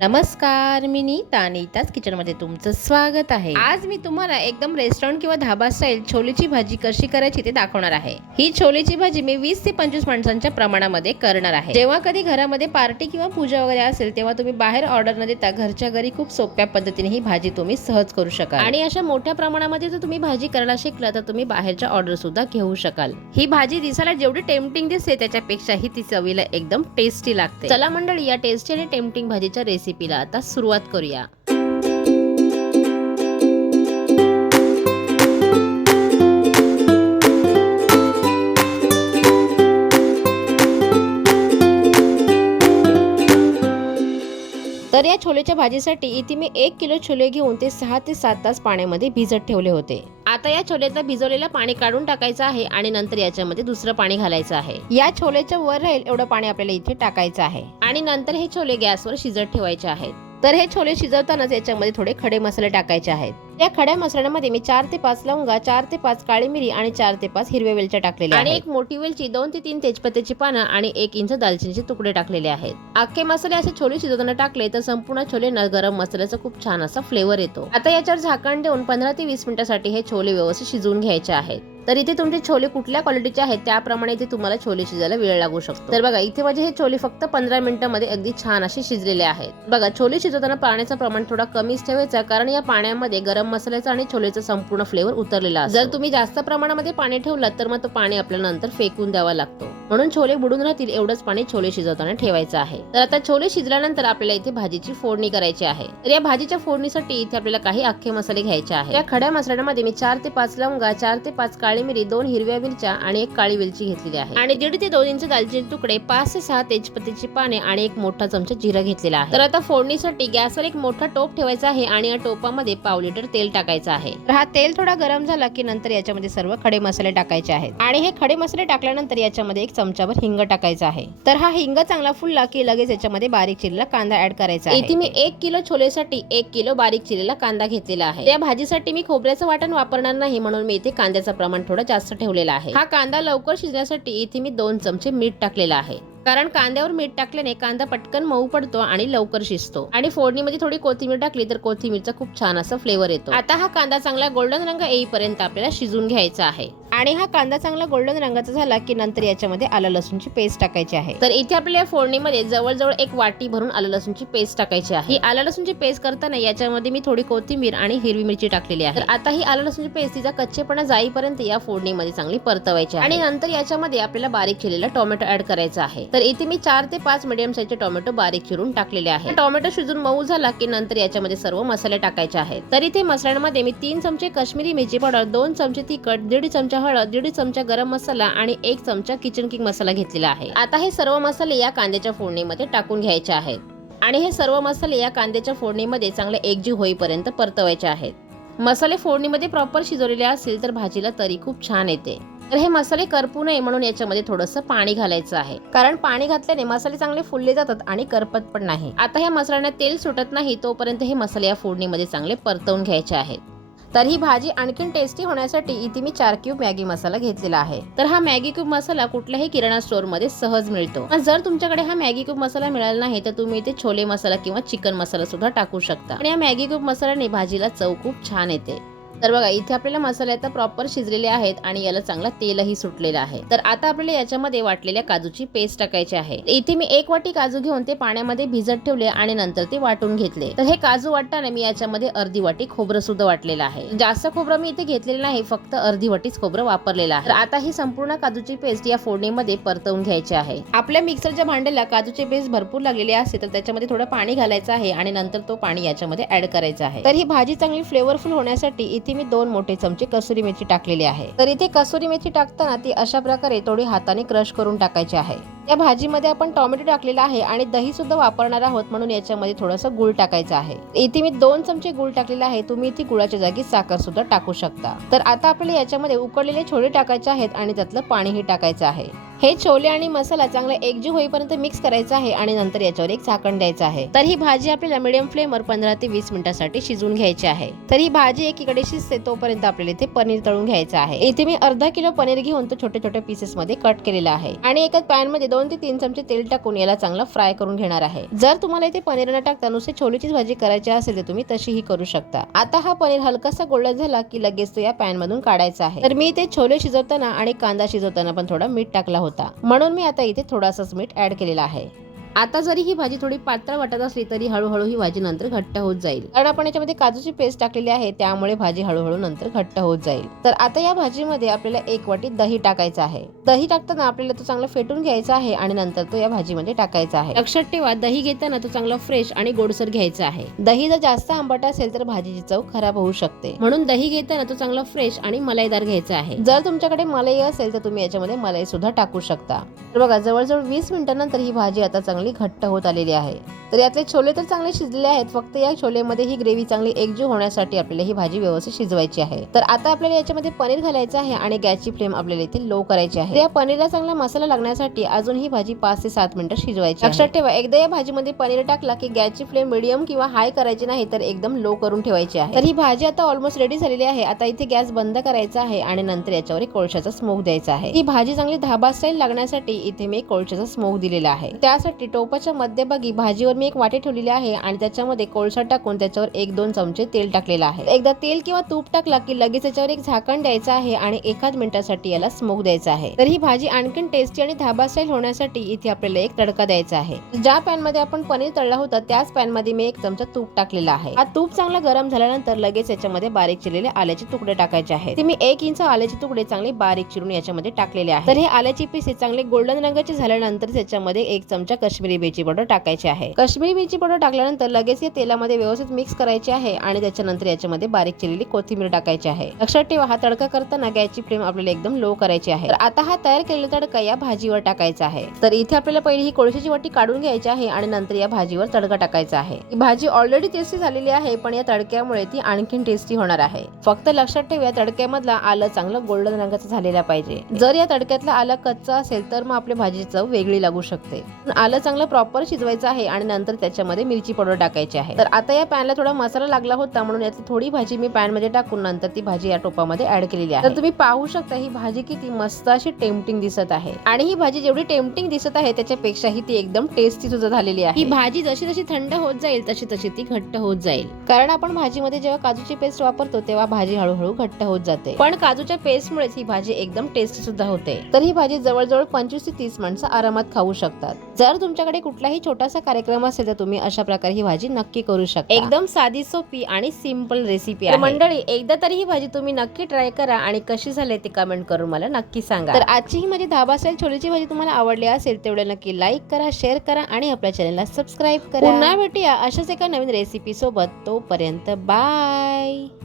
नमस्कार मी नीता. नीताच किचनमध्ये तुमचं स्वागत आहे. आज मी तुम्हाला एकदम रेस्टॉरंट किंवा धाबा स्टाईल छोलेची भाजी कशी करायची ते दाखवणार आहे. ही छोलेची भाजी मी वीस ते पंचवीस माणसांच्या प्रमाणामध्ये करणार आहे. जेव्हा कधी घरामध्ये पार्टी किंवा पूजा वगैरे असेल तेव्हा तुम्ही बाहेर ऑर्डर न देता घरच्या घरी खूप सोप्या पद्धतीने ही भाजी तुम्ही सहज करू शकाल. आणि अशा मोठ्या प्रमाणामध्ये जर तुम्ही भाजी करायला शिकला तर तुम्ही बाहेरच्या ऑर्डर सुद्धा घेऊ शकाल. ही भाजी दिसायला जेवढी टेम्पटिंग दिसते त्याच्यापेक्षाही ती चवीला एकदम टेस्टी लागते. चला मंडळी या टेस्टी आणि टेम्पटिंग भाजीच्या रेसिपीला आता सुरुवात करूया. तर या छोलेच्या भाजीसाठी इथे मी एक किलो छोले घेऊन ते सहा ते सात तास पाण्यामध्ये भिजत ठेवले होते. आता या छोलेचं भिजवलेलं पाणी काढून टाकायचं आहे आणि नंतर याच्यामध्ये दुसरं पाणी घालायचं आहे. या छोलेच्या वर राहील एवढं पाणी आपल्याला इथे टाकायचं आहे. आणि नंतर हे छोले गॅसवर शिजत ठेवायचे आहेत. तर हे छोले शिजवतानाच याच्यामध्ये थोडे खडे मसाले टाकायचे आहेत. या खड्या मसाल्यामध्ये मी चार ते पाच लवंगा चार ते पाच काळी मिरी आणि चार ते पाच हिरव्या वेलच्या टाकलेल्या आणि एक मोठी वेलची दोन ते तीन तेजपत्त्याची पानं आणि एक इंच दालचिनीचे तुकडे टाकलेले आहेत. अख्खे मसाले असे छोले शिजवताना टाकले तर संपूर्ण छोले न गरम मसाल्याचा खूप छान असा फ्लेवर येतो. आता याच्यावर झाकण देऊन पंधरा ते वीस मिनिटासाठी हे छोले व्यवस्थित शिजवून घ्यायचे आहेत. तर इथे तुमचे छोले कुठल्या क्वालिटीचे आहेत त्याप्रमाणे इथे तुम्हाला छोले शिजायला वेळ लागू शकतो. तर बघा इथे माझे हे छोले फक्त पंधरा मिनिटांमध्ये अगदी छान असे शिजलेले आहेत. बघा छोले शिजवताना पाण्याचं प्रमाण थोडा कमीच ठेवायचं कारण या पाण्यामध्ये गरम मसाल्याचा आणि छोलेचा संपूर्ण फ्लेवर उतरलेला जर तुम्ही जास्त प्रमाणामध्ये पाणी ठेवलात तर मग तो पाणी आपल्याला नंतर फेकून द्यावा लागतो. म्हणून छोले बुडून राहतील एवढंच पाणी छोले शिजवताना ठेवायचं आहे. तर आता छोले शिजल्यानंतर आपल्याला इथे भाजीची फोडणी करायची आहे. तर या भाजीच्या फोडणीसाठी इथे आपल्याला काही अख्खे मसाले घ्यायचे आहे या खड्या मसाल्यामध्ये मी चार ते पाच लवंगा चार ते पाच काळी मिरी दोन हिरव्या मिरच्या आणि एक काळी वेलची घेतलेली आहे. आणि दीड ते दोन इंच दालचिनी तुकडे पाच ते सहा तेजपत्तीची पाने आणि एक मोठा चमचा जिरा घेतलेला आहे. तर आता फोडणीसाठी गॅसवर एक मोठा टोप ठेवायचा आहे आणि या टोपामध्ये पाव लिटर तेल टाकायचं आहे. तर हा तेल थोडा गरम झाला की नंतर याच्यामध्ये सर्व खडे मसाले टाकायचे आहेत. आणि हे खडे मसाले टाकल्यानंतर याच्यामध्ये एक चमचाभर हिंग टाकायचा आहे. तर हा हिंग चांगला फुलला की लगेच याच्यामध्ये बारीक चिरलेला कांदा ऍड करायचा आहे. इथे मी एक किलो छोलेसाठी एक किलो बारीक चिरलेला कांदा घेतलेला आहे. या भाजीसाठी मी खोबऱ्याचं वाटण वापरणार नाही म्हणून मी इथे कांद्याचं प्रमाण थोडं जास्त ठेवलेलं आहे. हा कांदा लवकर शिजण्यासाठी इथे मी दोन चमचे मीठ टाकलेलं आहे. कारण कांद्यावर मीठ टाकल्याने कांदा पटकन मऊ पडतो आणि लवकर शिजतो. आणि फोडणीमध्ये थोडी कोथिंबीर टाकली तर कोथिंबीरचा खूप छान असा फ्लेवर येतो. आता हा कांदा चांगला गोल्डन रंग येईपर्यंत आपल्याला शिजून घ्यायचा आहे. आणि हा कांदा चांगला गोल्डन रंगाचा झाला की नंतर याच्यामध्ये आलं लसूणची पेस्ट टाकायची आहे. तर इथे आपल्या फोडणीमध्ये जवळजवळ एक वाटी भरून आलं लसूणची पेस्ट टाकायची आहे. ही. आलं लसूणची पेस्ट करताना याच्यामध्ये मी थोडी कोथिंबीर आणि हिरवी मिरची टाकलेली आहे. तर आता ही आलं लसूणची पेस्ट तिचा कच्चेपणा जाईपर्यंत या फोडणीमध्ये चांगली परतवायची आहे. आणि नंतर याच्यामध्ये आपल्याला बारीक चिरलेला टोमॅटो ऍड करायचा आहे. तर इथे मी चार ते पाच मिडियम साईजचे टोमॅटो बारीक चिरून टाकलेले आहे. टोमॅटो शिजून मऊ झाला की नंतर याच्यामध्ये सर्व मसाले टाकायचे आहेत. तर इथे मसाल्यांमध्ये मी तीन चमचे काश्मीरी मिरची पावडर दोन चमचे तिखट दीड चमचा हळद दीड चमचा गरम मसाला आणि एक चमचा किचन किंग मसाला घेतलेला आहे. आता हे सर्व मसाले या कांद्याच्या फोडणीमध्ये टाकून घ्यायचे आहेत. आणि हे सर्व मसाले या कांद्याच्या फोडणीमध्ये चांगले एकजीव होईपर्यंत परतवायचे आहेत. मसाले फोडणीमध्ये प्रॉपर शिजवलेले असतील तर भाजीला तरी खूप छान येते. तर हे मसाले करपू नये म्हणून याच्यामध्ये थोडंसं पाणी घालायचं आहे. कारण पाणी घातल्याने मसाले चांगले फुलले जातात आणि करपत पण नाही. आता ह्या मसाल्यांना तेल सुटत नाही तोपर्यंत हे मसाले या फोडणीमध्ये चांगले परतवून घ्यायचे आहेत. तर ही भाजी आणखीन टेस्टी होण्यासाठी इथे मी चार क्यूब मॅगी मसाला घेतलेला आहे. तर हा मॅगी क्यूब मसाला कुठल्याही किराणा स्टोअरमध्ये सहज मिळतो. आणि जर तुमच्याकडे हा मॅगी क्यूब मसाला मिळाला नाही तर तुम्ही इथे छोले मसाला किंवा चिकन मसाला सुद्धा टाकू शकता. आणि या मॅगी क्यूब मसाल्याने भाजीला चव खूप छान येते. तर बघा इथे आपल्याला मसाले आता प्रॉपर शिजलेले आहेत आणि याला चांगला तेलही सुटलेलं आहे. तर आता आपल्याला याच्यामध्ये वाटलेल्या काजूची पेस्ट टाकायची आहे. इथे मी एक वाटी काजू घेऊन ते पाण्यामध्ये भिजत ठेवले आणि नंतर ते वाटून घेतले. तर हे काजू वाटताना मी याच्यामध्ये अर्धी वाटी खोबरं सुद्धा वाटलेलं आहे. जास्त खोबरं मी इथे घेतलेलं नाही फक्त अर्धी वाटीच खोबरं वापरलेलं आहे. तर आता ही संपूर्ण काजूची पेस्ट या फोडणीमध्ये परतवून घ्यायची आहे. आपल्या मिक्सरच्या भांड्याला काजूची पेस्ट भरपूर लागलेली असते तर त्याच्यामध्ये थोडं पाणी घालायचं आहे आणि नंतर तो पाणी याच्यामध्ये ऍड करायचा आहे. तर ही भाजी चांगली फ्लेवरफुल होण्यासाठी इथे मी दोन मोठे चमचे कसुरी मेथी टाकलेली आहे. तर इथे कसुरी मेथी टाकताना ती अशा प्रकारे थोडी हाताने क्रश करून टाकायची आहे. या भाजीमध्ये आपण टोमॅटो टाकलेला आहे आणि दही सुद्धा वापरणार आहोत म्हणून याच्यामध्ये थोडंसं गुळ टाकायचं आहे. इथे मी दोन चमचे गुळ टाकलेला आहे. तुम्ही इथे गुळाच्या जागी साखर सुद्धा टाकू शकता. तर आता आपल्याला याच्यामध्ये उकडलेले छोले टाकायचे आहेत आणि त्यातलं पाणीही टाकायचं आहे. हे छोले आणि मसाला चांगला एकजीव होईपर्यंत मिक्स करायचा आहे आणि नंतर याच्यावर एक झाकण द्यायचं आहे. तर ही भाजी आपल्याला मिडियम फ्लेमवर पंधरा ते वीस मिनिटासाठी शिजवून घ्यायची आहे. तर ही भाजी एकीकडे शिजते तोपर्यंत आपल्याला इथे पनीर तळून घ्यायचं आहे. इथे मी अर्धा किलो पनीर घेऊन तो छोटे छोटे पीसेस मध्ये कट केलेला आहे. आणि एका पॅनमध्ये दोन ते तीन चमचे तेल टाकून याला चांगला फ्राय करून घेणार आहे. जर तुम्हाला इथे पनीर न टाकता नुसते छोलीचीच भाजी करायची असेल तर तुम्ही तशीही करू शकता. आता हा पनीर हलकासा गोल्डन झाला की लगेच तो या पॅन मधून काढायचा आहे. तर मी इथे छोले शिजवताना आणि कांदा शिजवताना पण थोडा मीठ टाकला होता. म्हणून मी आता इथे थोडासाच मीठ ऍड केलेला आहे. आता जरी ही भाजी थोडी पातळ वाटत असली तरी हळूहळू ही भाजी नंतर घट्ट होत जाईल. कारण आपण याच्यामध्ये काजूची पेस्ट टाकलेली आहे त्यामुळे भाजी हळूहळू नंतर घट्ट होत जाईल. तर आता या भाजीमध्ये आपल्याला एक वाटी दही टाकायचं आहे. दही टाकताना आपल्याला तो चांगला फेटून घ्यायचा आहे आणि नंतर तो या भाजीमध्ये टाकायचा आहे. लक्षात ठेवा दही घेताना तो चांगला फ्रेश आणि गोडसर घ्यायचा आहे. दही जर जास्त आंबट असेल तर भाजीची चव खराब होऊ शकते. म्हणून दही घेताना तो चांगला फ्रेश आणि मलाईदार घ्यायचा आहे. जर तुमच्याकडे मलाई असेल तर तुम्ही याच्यामध्ये मलाई सुद्धा टाकू शकता. तर बघा जवळजवळ वीस मिनिटांनंतर ही भाजी आता चांगली घट्ट होत आलेली आहे. तर यातले छोले तर चांगले शिजले आहेत. फक्त या छोलेमध्ये ही ग्रेव्ही चांगली एकजीव होण्यासाठी आपल्याला ही भाजी व्यवस्थित शिजवायची आहे. तर आता आपल्याला याच्यामध्ये पनीर घालायचं आहे आणि गॅसची फ्लेम आपल्याला इथे लो करायची आहे. या पनीरला चांगला मसाला लागण्यासाठी अजून ही भाजी पाच ते सात मिनिटं शिजवायची लक्षात ठेवा एकदा या भाजीमध्ये पनीर टाकला की गॅसची फ्लेम मिडियम किंवा हाय करायची नाही तर एकदम लो करून ठेवायची आहे. तर ही भाजी आता ऑलमोस्ट रेडी झालेली आहे. आता इथे गॅस बंद करायचा आहे आणि नंतर याच्यावर एक कोळशाचा स्मोक द्यायचा आहे. ही भाजी चांगली धाबा स्टाईल लागण्यासाठी इथे मी एक कोळशाचा स्मोक दिलेला आहे. त्यासाठी टोपाच्या मध्यभागी भाजीवर मी एक वाटी ठेवलेली आहे आणि त्याच्यामध्ये कोळसा टाकून त्याच्यावर एक दोन चमचे तेल टाकलेलं आहे. एकदा तेल किंवा तूप टाकला की लगेच त्याच्यावर एक झाकण द्यायचं आहे आणि एकाच मिनिटासाठी याला स्मोक द्यायचा आहे. तर ही भाजी आणखीन टेस्टी आणि धाबा स्टाईल होण्यासाठी इथे आपल्याला एक तडका द्यायचा आहे. ज्या पॅनमध्ये आपण पनीर तळला होता त्याच पॅनमध्ये मी एक चमचा तूप टाकलेला आहे. हा तूप चांगला गरम झाल्यानंतर लगेच याच्यामध्ये बारीक चिरलेले आल्याचे तुकडे टाकायचे आहेत. ते मी एक इंच आल्याचे तुकडे चांगले बारीक चिरून याच्यामध्ये टाकलेले आहेत. तर हे आल्याचे पीस चांगले गोल्डन रंगाचे झाल्यानंतर त्याच्यामध्ये एक चमचा काश्मीरी बेची पावडर टाकायची आहे. काश्मीरी मिरची पावडर टाकल्यानंतर लगेच या तेलामध्ये व्यवस्थित मिक्स करायची आहे आणि त्याच्यानंतर याच्यामध्ये बारीक चिरलेली कोथिंबीर टाकायची आहे. लक्षात ठेवा हा तडका करताना गॅसची फ्लेम आपल्याला एकदम लो करायची आहे. तर आता हा तयार केलेला तडका या भाजीवर टाकायचा आहे. तर इथे आपल्याला पहिली ही कोळशाची वाटी काढून घ्यायची आहे आणि नंतर या भाजीवर तडका टाकायचा आहे. ही भाजी ऑलरेडी टेस्टी झालेली आहे पण या तडक्यामुळे ती आणखीन टेस्टी होणार आहे. फक्त लक्षात ठेवा या तडक्यामधला आलं चांगलं गोल्डन रंगाचं झालेला पाहिजे. जर या तडक्यातला आलं कच्चा असेल तर मग आपल्या भाजीची चव वेगळी लागू शकते. आलं चांगलं प्रॉपर शिजवायचं आहे आणि नंतर त्याच्यामध्ये मिरची पावडर टाकायची आहे. तर आता या पॅनला थोडा मसाला लागला होता म्हणून यातली थोडी भाजी मी पॅनमध्ये टाकून नंतर ती भाजी या टोपामध्ये ऍड केलेली आहे. तर तुम्ही पाहू शकता ही भाजी किती मस्त अशी टेम्पटिंग दिसत आहे. आणि ही भाजी जेवढी टेम्पटिंग दिसत आहे त्याच्यापेक्षाही ती एकदम टेस्टी सुद्धा झालेली आहे. ही भाजी जशी जशी थंड होत जाईल तशी तशी ती घट्ट होत जाईल. कारण आपण भाजीमध्ये जेव्हा काजूची पेस्ट वापरतो तेव्हा भाजी हळूहळू घट्ट होत जाते. पण काजूच्या पेस्टमुळेच ही भाजी एकदम टेस्टी सुद्धा होते. तर ही भाजी जवळजवळ पंचवीस ते तीस माणसं आरामात खाऊ शकतात. जर तुमच्याकडे कुठलाही छोटासा कार्यक्रम असेल तर तुम्ही अशा प्रकारे ही भाजी नक्की करू शकता. एकदम साधी सोपी आणि सिंपल रेसिपी आहे. मंडळी एकदा तरी ही भाजी तुम्ही नक्की ट्राय करा आणि कशी झाली ते कमेंट करून मला नक्की सांगा. तर आजची ही माझी धाबा स्टाईल छोलेची भाजी तुम्हाला आवडली असेल तेवढे नक्की लाईक करा शेअर करा आणि आपल्या चॅनलला सबस्क्राईब करा. पुन्हा भेटूया अशाच एका नवीन रेसिपी सोबत. तोपर्यंत बाय